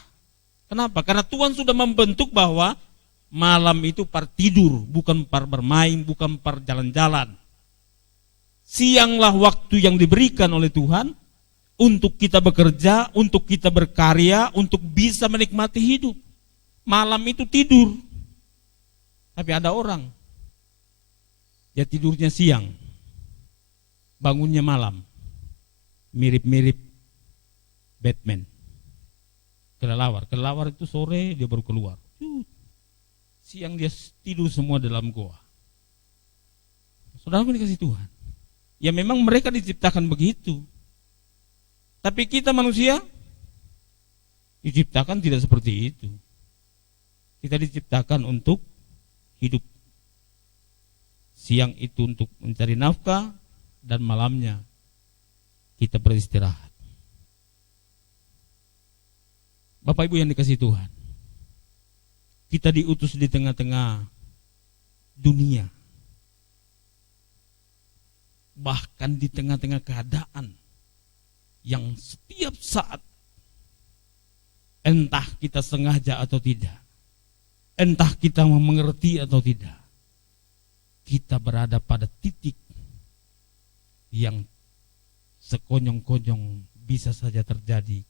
Kenapa? Karena Tuhan sudah membentuk bahwa malam itu par tidur, bukan par bermain, bukan par jalan-jalan. Sianglah waktu yang diberikan oleh Tuhan untuk kita bekerja, untuk kita berkarya, untuk bisa menikmati hidup. Malam itu tidur. Tapi ada orang, dia tidurnya siang, bangunnya malam. Mirip-mirip Batman. Kelelawar itu sore dia baru keluar. Siang dia tidur semua dalam goa. Saudaraku dikasih Tuhan. Ya memang mereka diciptakan begitu. Tapi kita manusia diciptakan tidak seperti itu. Kita diciptakan untuk hidup. Siang itu untuk mencari nafkah dan malamnya kita beristirahat. Bapak Ibu yang dikasih Tuhan, kita diutus di tengah-tengah dunia. Bahkan di tengah-tengah keadaan yang setiap saat, entah kita sengaja atau tidak, entah kita mengerti atau tidak, kita berada pada titik yang sekonyong-konyong bisa saja terjadi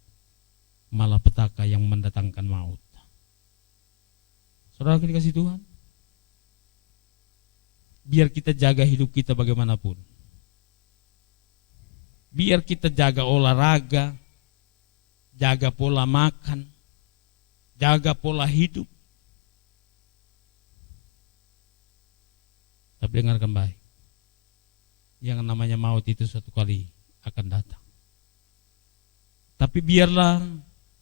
malapetaka yang mendatangkan maut. Saudara dikasih Tuhan, biar kita jaga hidup kita bagaimanapun. Biar kita jaga olahraga, jaga pola makan, jaga pola hidup. Tapi dengarkan baik, yang namanya maut itu suatu kali akan datang. Tapi biarlah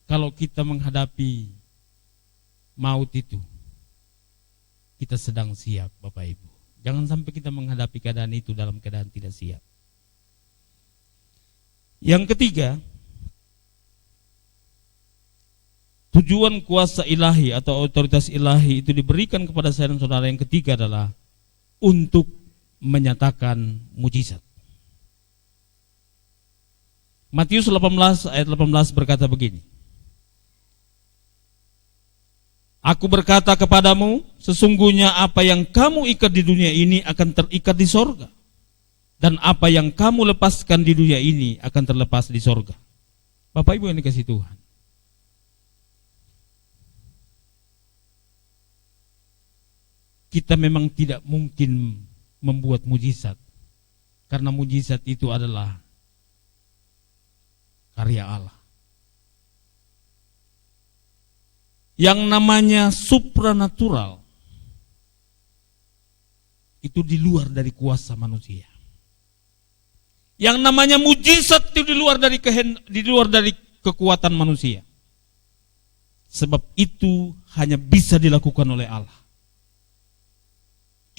kalau kita menghadapi maut itu, kita sedang siap Bapak Ibu. Jangan sampai kita menghadapi keadaan itu dalam keadaan tidak siap. Yang ketiga, tujuan kuasa ilahi atau otoritas ilahi itu diberikan kepada saya dan saudara yang ketiga adalah untuk menyatakan mujizat. Matius 18 ayat 18 berkata begini. Aku berkata kepadamu, sesungguhnya apa yang kamu ikat di dunia ini akan terikat di sorga. Dan apa yang kamu lepaskan di dunia ini akan terlepas di sorga. Bapak Ibu yang dikasih Tuhan. Kita memang tidak mungkin membuat mujizat Karena mujizat itu adalah karya Allah. Yang namanya supranatural itu di luar dari kuasa manusia. Yang namanya mujizat itu di luar dari kekuatan manusia. Sebab itu hanya bisa dilakukan oleh Allah.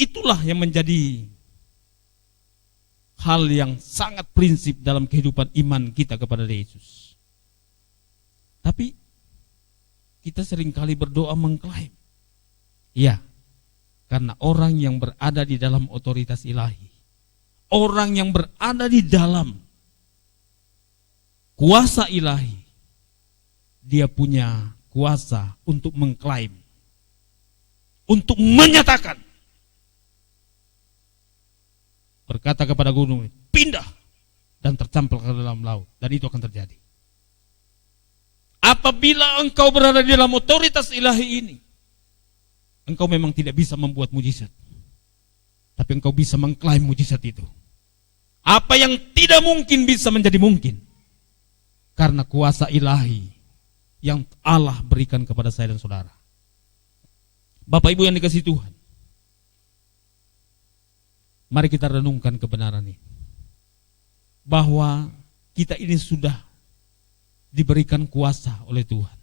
Itulah yang menjadi hal yang sangat prinsip dalam kehidupan iman kita kepada Yesus. Tapi kita seringkali berdoa mengklaim. Ya, karena orang yang berada di dalam otoritas ilahi, orang yang berada di dalam kuasa ilahi, dia punya kuasa untuk mengklaim, untuk menyatakan, berkata kepada gunung, pindah dan tercampur ke dalam laut, dan itu akan terjadi. Apabila engkau berada di dalam otoritas ilahi ini, engkau memang tidak bisa membuat mujizat, tapi engkau bisa mengklaim mujizat itu. Apa yang tidak mungkin bisa menjadi mungkin karena kuasa ilahi yang Allah berikan kepada saya dan saudara. Bapak Ibu yang dikasihi Tuhan, mari kita renungkan kebenaran ini, bahwa kita ini sudah diberikan kuasa oleh Tuhan.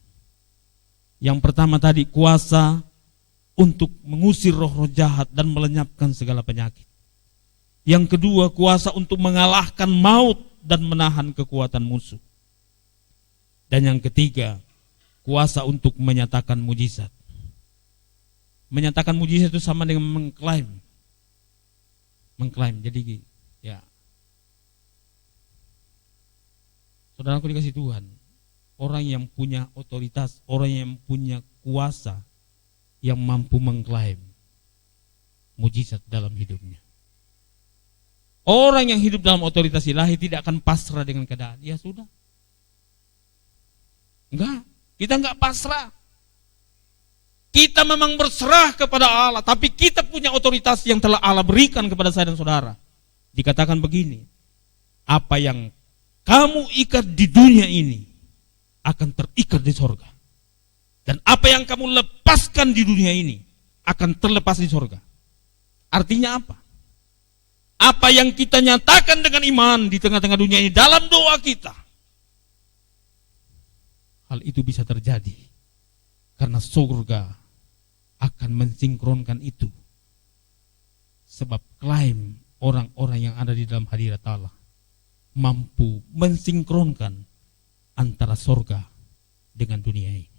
Yang pertama tadi, kuasa untuk mengusir roh-roh jahat dan melenyapkan segala penyakit. Yang kedua, kuasa untuk mengalahkan maut dan menahan kekuatan musuh. Dan yang ketiga, kuasa untuk menyatakan mujizat. Menyatakan mujizat itu sama dengan mengklaim. Jadi ya, saudaraku dikasih Tuhan, orang yang punya otoritas, orang yang punya kuasa, yang mampu mengklaim mujizat dalam hidupnya. Orang yang hidup dalam otoritas ilahi tidak akan pasrah dengan keadaan. Ya sudah, kita enggak pasrah. Kita memang berserah kepada Allah, tapi kita punya otoritas yang telah Allah berikan kepada saya dan saudara. Dikatakan begini, apa yang kamu ikat di dunia ini akan terikat di sorga. Dan apa yang kamu lepaskan di dunia ini akan terlepas di sorga. Artinya apa? Apa yang kita nyatakan dengan iman di tengah-tengah dunia ini dalam doa kita, hal itu bisa terjadi karena surga akan mensinkronkan itu. Sebab klaim orang-orang yang ada di dalam hadirat Allah mampu mensinkronkan antara surga dengan dunia ini.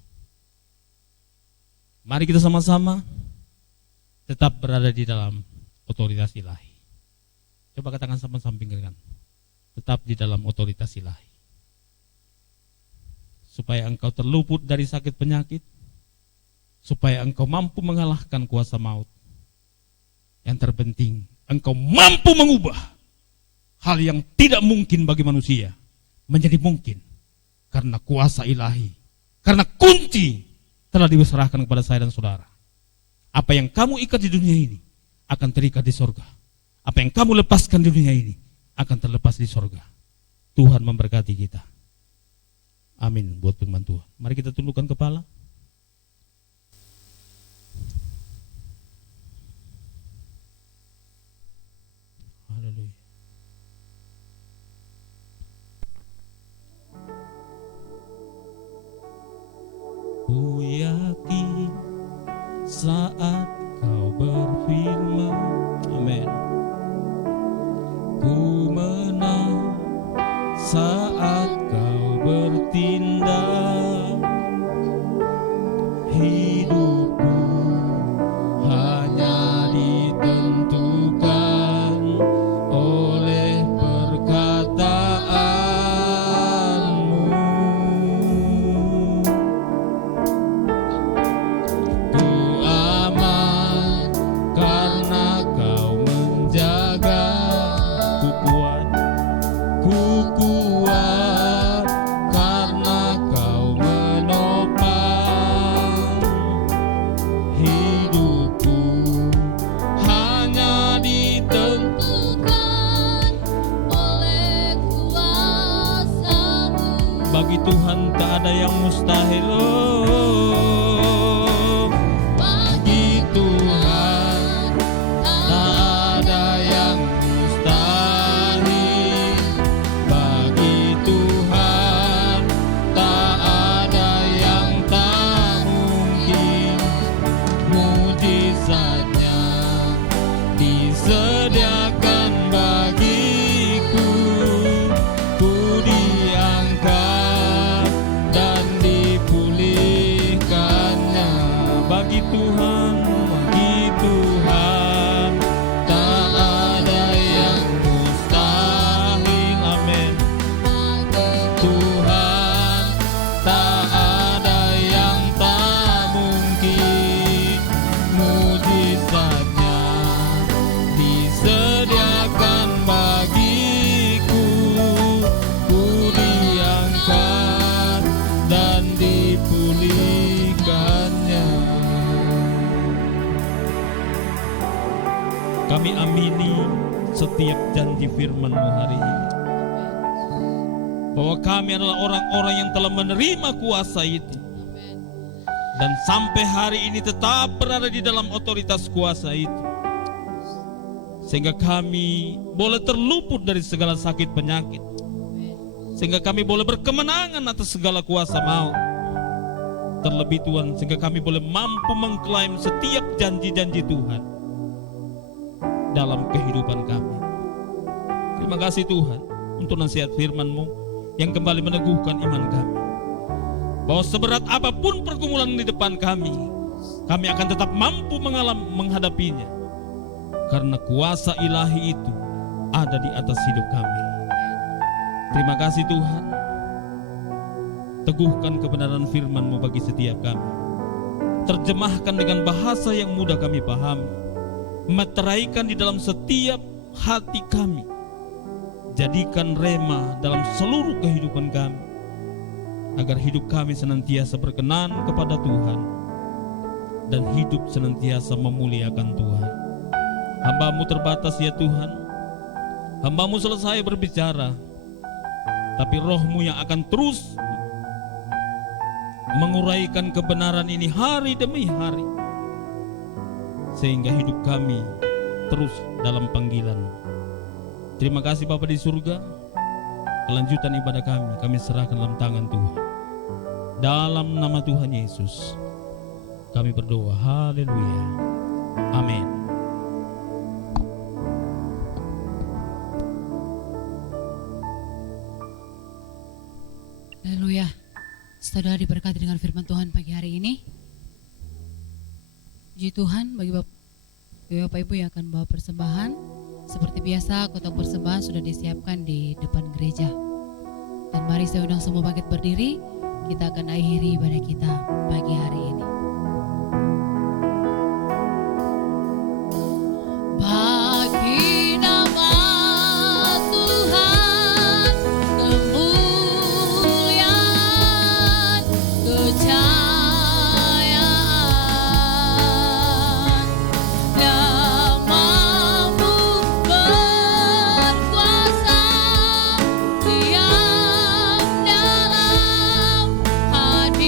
Mari kita sama-sama tetap berada di dalam otoritas ilahi. Coba katakan sama-sama, pinggirkan. Tetap di dalam otoritas ilahi. Supaya engkau terluput dari sakit penyakit, supaya engkau mampu mengalahkan kuasa maut. Yang terpenting, engkau mampu mengubah hal yang tidak mungkin bagi manusia menjadi mungkin karena kuasa ilahi. Karena kunci telah diserahkan kepada saya dan saudara. Apa yang kamu ikat di dunia ini akan terikat di sorga. Apa yang kamu lepaskan di dunia ini akan terlepas di sorga. Tuhan memberkati kita. Amin buat firman Tuhan. Mari kita tundukkan kepala. Haleluya. Ku yakin saat kau berfirman, amin, ku menang saat kau bertindak. Hidupku hanya ditentukan oleh perkataanmu. Ku aman Bagi Tuhan tak ada yang mustahil. Oh, bagi Tuhan tak ada yang mustahil. Bagi Tuhan tak ada yang tak mungkin. Mujizatnya disediakan bagiku. Ku diangkat dan dipulihkannya. Bagi Tuhan tak ada yang mustahil. Amin. Tuhan tak ada yang tak mungkin. Mujizatnya disediakan bagiku. Ku diangkat dan dipulihkannya. Kami amini setiap janji firman-Mu hari ini, bahwa kami adalah orang-orang yang telah menerima kuasa itu, dan sampai hari ini tetap berada di dalam otoritas kuasa itu, sehingga kami boleh terluput dari segala sakit penyakit, sehingga kami boleh berkemenangan atas segala kuasa maut. Terlebih Tuhan, sehingga kami boleh mampu mengklaim setiap janji-janji Tuhan dalam kehidupan kami. Terima kasih Tuhan untuk nasihat firman-Mu yang kembali meneguhkan iman kami, bahwa seberat apapun pergumulan di depan kami akan tetap mampu menghadapinya, karena kuasa ilahi itu ada di atas hidup kami. Terima kasih Tuhan. Teguhkan kebenaran firman-Mu bagi setiap kami. Terjemahkan dengan bahasa yang mudah kami pahami. Meteraikan di dalam setiap hati kami. Jadikan rema dalam seluruh kehidupan kami, agar hidup kami senantiasa berkenan kepada Tuhan, dan hidup senantiasa memuliakan Tuhan. Hamba-Mu terbatas ya Tuhan. Hamba-Mu selesai berbicara, tapi Roh-Mu yang akan terus menguraikan kebenaran ini hari demi hari, sehingga hidup kami terus dalam panggilan. Terima kasih Bapa di surga. Kelanjutan ibadah kami serahkan dalam tangan Tuhan. Dalam nama Tuhan Yesus kami berdoa. Haleluya. Amin. Haleluya. Saudara diberkati dengan firman Tuhan pagi hari ini. Puji Tuhan bagi Bapak Ibu yang akan bawa persembahan. Seperti biasa, kotak persembahan sudah disiapkan di depan gereja. Dan mari saya undang semua bangkit berdiri. Kita akan akhiri ibadah kita pagi hari ini. Bagi nama Tuhan kemuliaan, kejayaan, namamu berkuasa, diam dalam hadirat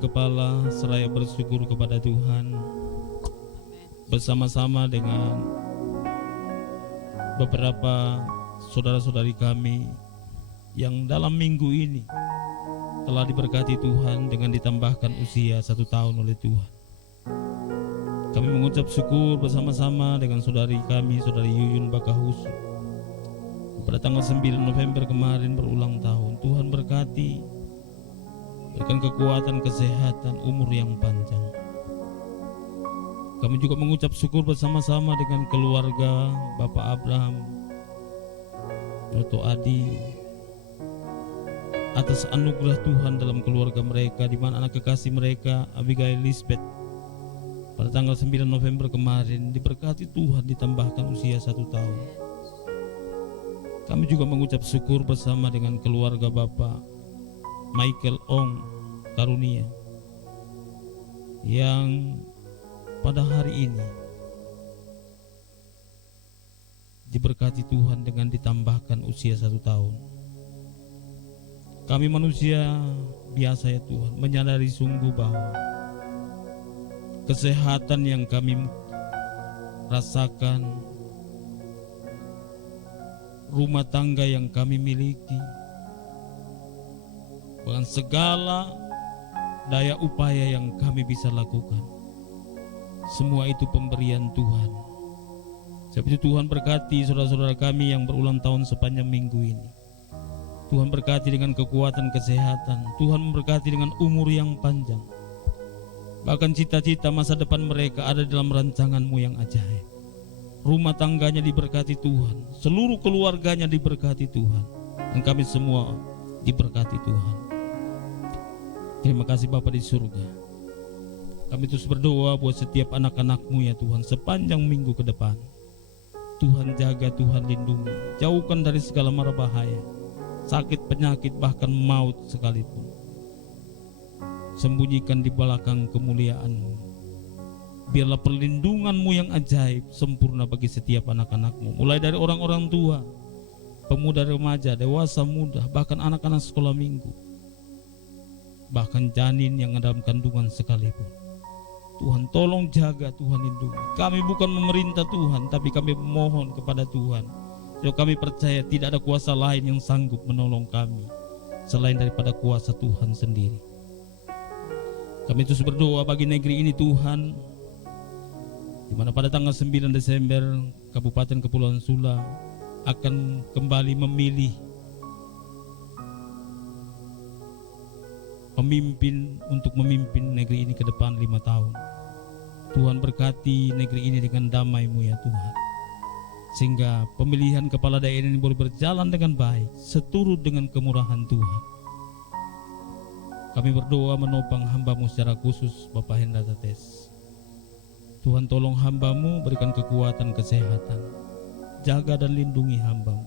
kepala seraya bersyukur kepada Tuhan bersama-sama dengan beberapa saudara-saudari kami yang dalam minggu ini telah diberkati Tuhan dengan ditambahkan usia 1 tahun oleh Tuhan. Kami mengucap syukur bersama-sama dengan saudari kami, saudari Yuyun Bakahusu. Pada tanggal 9 November kemarin berulang tahun. Tuhan berkati, berikan kekuatan, kesehatan, umur yang panjang. Kami juga mengucap syukur bersama-sama dengan keluarga Bapak Abraham, Noto Adi, atas anugerah Tuhan dalam keluarga mereka, di mana anak kekasih mereka Abigail Lisbeth pada tanggal 9 November kemarin diberkati Tuhan, ditambahkan usia 1 tahun. Kami juga mengucap syukur bersama dengan keluarga Bapak Michael Ong Karunia yang pada hari ini diberkati Tuhan dengan ditambahkan usia 1 tahun. Kami manusia biasa ya Tuhan, menyadari sungguh bahwa kesehatan yang kami rasakan, rumah tangga yang kami miliki, bahkan segala daya upaya yang kami bisa lakukan, semua itu pemberian Tuhan. Sebab itu Tuhan berkati saudara-saudara kami yang berulang tahun sepanjang minggu ini. Tuhan berkati dengan kekuatan, kesehatan. Tuhan memberkati dengan umur yang panjang. Bahkan cita-cita masa depan mereka ada dalam rancangan-Mu yang ajaib. Rumah tangganya diberkati Tuhan, seluruh keluarganya diberkati Tuhan, dan kami semua diberkati Tuhan. Terima kasih Bapa di surga. Kami terus berdoa buat setiap anak-anak-Mu ya Tuhan, sepanjang minggu ke depan. Tuhan jaga, Tuhan lindungi, jauhkan dari segala mara bahaya, sakit, penyakit, bahkan maut sekalipun. Sembunyikan di belakang kemuliaan-Mu. Biarlah perlindungan-Mu yang ajaib sempurna bagi setiap anak-anak-Mu, mulai dari orang-orang tua, pemuda, remaja, dewasa, muda, bahkan anak-anak sekolah minggu, bahkan janin yang dalam kandungan sekalipun. Tuhan tolong jaga, Tuhan lindungi. Kami bukan memerintah Tuhan, tapi kami memohon kepada Tuhan. Yo, kami percaya tidak ada kuasa lain yang sanggup menolong kami selain daripada kuasa Tuhan sendiri. Kami terus berdoa bagi negeri ini Tuhan, di mana pada tanggal 9 Desember Kabupaten Kepulauan Sula akan kembali memilih pemimpin untuk memimpin negeri ini ke depan 5 tahun. Tuhan berkati negeri ini dengan damai-Mu ya Tuhan, sehingga pemilihan kepala daerah ini boleh berjalan dengan baik seturut dengan kemurahan Tuhan. Kami berdoa menopang hamba-Mu secara khusus Bapak Hendra Tates. Tuhan tolong hamba-Mu, berikan kekuatan, kesehatan, jaga dan lindungi hamba-Mu.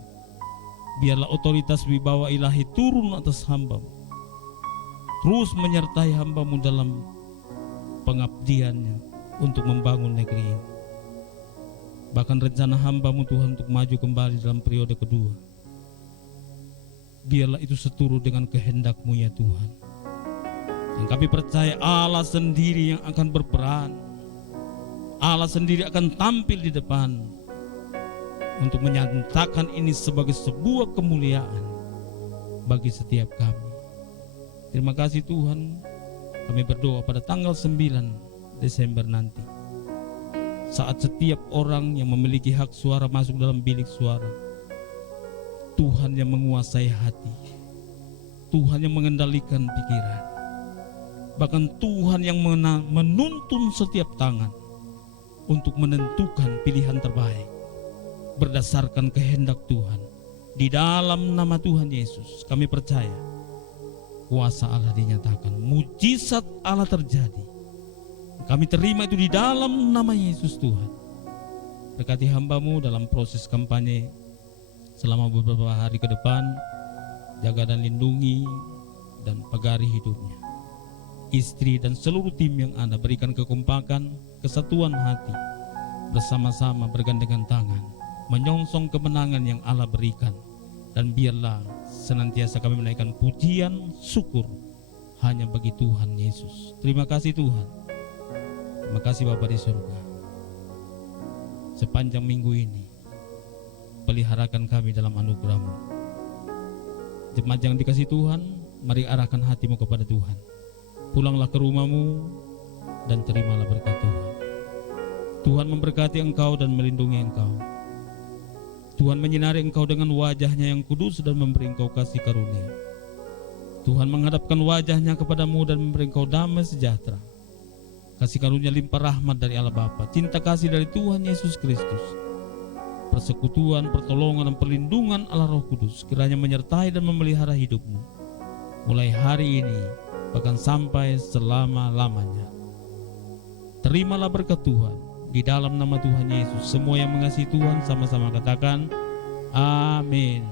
Biarlah otoritas wibawa ilahi turun atas hamba-Mu, terus menyertai hamba-Mu dalam pengabdiannya untuk membangun negeri ini. Bahkan rencana hamba-Mu Tuhan untuk maju kembali dalam periode kedua, biarlah itu seturut dengan kehendak-Mu ya Tuhan. Dan kami percaya Allah sendiri yang akan berperan, Allah sendiri akan tampil di depan untuk menyatakan ini sebagai sebuah kemuliaan bagi setiap kami. Terima kasih Tuhan. Kami berdoa pada tanggal 9 Desember nanti, saat setiap orang yang memiliki hak suara masuk dalam bilik suara, Tuhan yang menguasai hati, Tuhan yang mengendalikan pikiran, bahkan Tuhan yang menuntun setiap tangan untuk menentukan pilihan terbaik berdasarkan kehendak Tuhan. Di dalam nama Tuhan Yesus kami percaya kuasa Allah dinyatakan, mujizat Allah terjadi. Kami terima itu di dalam nama Yesus Tuhan. Berkati hamba-Mu dalam proses kampanye selama beberapa hari ke depan, jaga dan lindungi dan pagari hidupnya, istri dan seluruh tim yang ada. Berikan kekompakan, kesatuan hati, bersama-sama bergandengan tangan, menyongsong kemenangan yang Allah berikan. Dan biarlah senantiasa kami menaikkan pujian, syukur, hanya bagi Tuhan Yesus. Terima kasih Tuhan. Terima kasih Bapa di surga. Sepanjang minggu ini peliharakan kami dalam anugerah-Mu. Jemaat yang dikasih Tuhan, mari arahkan hatimu kepada Tuhan. Pulanglah ke rumahmu dan terimalah berkat Tuhan. Tuhan memberkati engkau dan melindungi engkau. Tuhan menyinari engkau dengan wajah-Nya yang kudus dan memberi engkau kasih karunia. Tuhan menghadapkan wajah-Nya kepadamu dan memberi engkau damai sejahtera. Kasih karunia limpah rahmat dari Allah Bapa, cinta kasih dari Tuhan Yesus Kristus, persekutuan, pertolongan, dan perlindungan Allah Roh Kudus kiranya menyertai dan memelihara hidupmu mulai hari ini bahkan sampai selama-lamanya. Terimalah berkat Tuhan di dalam nama Tuhan Yesus. Semua yang mengasihi Tuhan sama-sama katakan amin.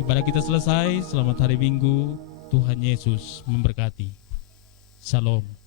Ibadah kita selesai. Selamat hari Minggu. Tuhan Yesus memberkati. Shalom.